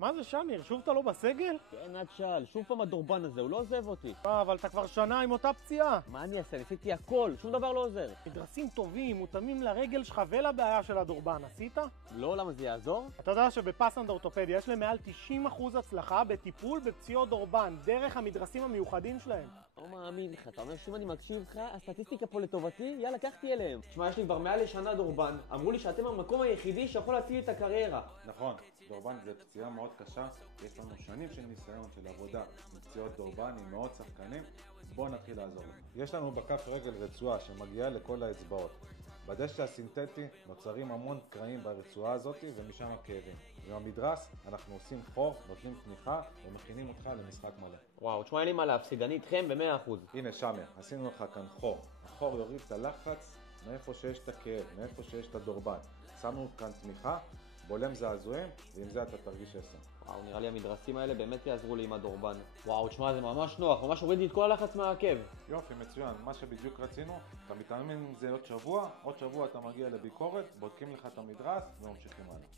מה זה שמיר? שוב אתה לא בסגל? כן, עד שאל, שוב פעם הדורבן הזה, הוא לא עוזב אותי. אבל אתה כבר שנה עם אותה פציעה. מה אני אעשה? ניסיתי הכל, שום דבר לא עוזר. מדרסים טובים, מותאמים לרגל שלך ולבעיה של הדורבן, עשית? לא, למה זה יעזור? אתה יודע שבפסנד אורתופדיה יש להם מעל 90% הצלחה בטיפול בפציעות דורבן, דרך המדרסים המיוחדים שלהם. לא מאמין לך, אתה אומר שאם אני מקשיב לך, הסטטיסטיקה פה לטובתי, יאללה, קחתי אליהם. תשמע, יש לי כבר מעל לשנה דורבן, אמרו לי שאתם המקום היחידי שיכול להציל את הקריירה. נכון, דורבן זה פציעה מאוד קשה, יש לנו שנים של ניסיון של עבודה עם פציעות דורבן עם מאות שחקנים, בואו נתחיל לעזור להם. יש לנו בכף רגל רצועה שמגיעה לכל האצבעות. בדשא הסינתטי נוצרים המון קרעים ברצועה הזאת ומשם כאבים. עם המדרס אנחנו עושים חור, נותנים תמיכה ומכינים אותך למשחק מלא. וואו, תשמע, אין לי מה להפסיד, אני איתכם ב100%. הנה שמר, עשינו לך כאן חור. החור יוריד את הלחץ מאיפה שיש את הכאב, מאיפה שיש את הדורבן. שמנו כאן תמיכה, בולם זעזועים, ועם זה אתה תרגיש 10. וואו, נראה לי המדרסים האלה באמת יעזרו לי עם הדורבן. וואו, תשמע, זה ממש נוח, ממש הוריד לי את כל הלחץ מהעקב. יופי, מצוין, מה שבדיוק רצינו, אתה מתאמן עם זה עוד שבוע אתה מגיע לביקורת, בודקים לך את המדרס וממשיכים הלאה.